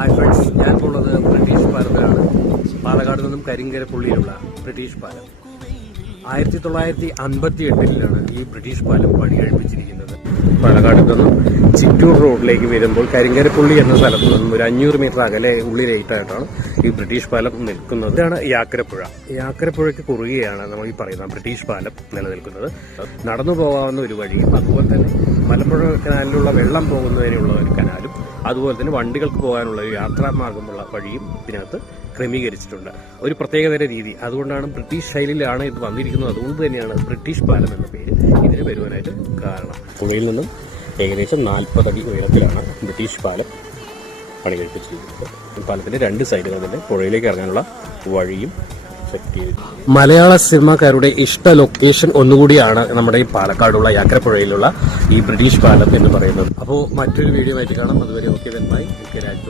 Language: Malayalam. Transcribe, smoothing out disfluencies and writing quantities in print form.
ഹായ് ഫ്രണ്ട്സ്, ഞാനിപ്പോഴുള്ളത് ബ്രിട്ടീഷ് പാലത്തിലാണ്. പാലക്കാട് നിന്നും കരിങ്കരപ്പുള്ളിയിലുള്ള ബ്രിട്ടീഷ് പാലം 1958 ഈ ബ്രിട്ടീഷ് പാലം പണികഴിപ്പിച്ചിരിക്കുന്നത്. പാലക്കാട് നിന്നും ചിറ്റൂർ റോഡിലേക്ക് വരുമ്പോൾ കരിങ്കരപ്പുള്ളി എന്ന സ്ഥലത്ത് നിന്നും ഒരു 500 മീറ്റർ അകലെ ഉള്ളിലേറ്റായിട്ടാണ് ഈ ബ്രിട്ടീഷ് പാലം നിൽക്കുന്നത്. ഇതാണ് യാക്കരപ്പുഴ. യാക്കരപ്പുഴയ്ക്ക് കുറുകെയാണ് നമ്മൾ ഈ പറയുന്ന ബ്രിട്ടീഷ് പാലം നിലനിൽക്കുന്നത്. നടന്നു പോകാവുന്ന ഒരു വഴിയും അതുപോലെ തന്നെ മലമ്പുഴ കനാലിലുള്ള വെള്ളം പോകുന്നതിനുള്ള ഒരു കനാലും അതുപോലെ തന്നെ വണ്ടികൾക്ക് പോകാനുള്ള ഒരു യാത്രാമാർഗമുള്ള വഴിയും ഇതിനകത്ത് ക്രമീകരിച്ചിട്ടുണ്ട്. ഒരു പ്രത്യേകതര രീതി. അതുകൊണ്ടാണ് ബ്രിട്ടീഷ് ശൈലിയിലാണ് ഇത് വന്നിരിക്കുന്നത്. അതുകൊണ്ട് തന്നെയാണ് ബ്രിട്ടീഷ് പാലം എന്ന പേര് ഇതിന് വരുവാനായിട്ട് കാരണം. പുഴയിൽ നിന്നും ഏകദേശം 40 അടി ഉയരത്തിലാണ് ബ്രിട്ടീഷ് പാലം പണികഴിപ്പിച്ചിരിക്കുന്നത്. പാലത്തിന്റെ 2 സൈഡുകളിൽ തന്നെ പുഴയിലേക്ക് ഇറങ്ങാനുള്ള വഴിയും സെറ്റ് ചെയ്തിട്ടുണ്ട്. മലയാള സിനിമാക്കാരുടെ ഇഷ്ട ലൊക്കേഷൻ ഒന്നുകൂടിയാണ് നമ്മുടെ ഈ പാലക്കാടുള്ള യാക്കരപ്പുഴയിലുള്ള ഈ ബ്രിട്ടീഷ് പാലം എന്ന് പറയുന്നത്. അപ്പോൾ മറ്റൊരു വീഡിയോ ആയിട്ട് കാണാം. അതുവരെ ഓക്കെ, ബൈ.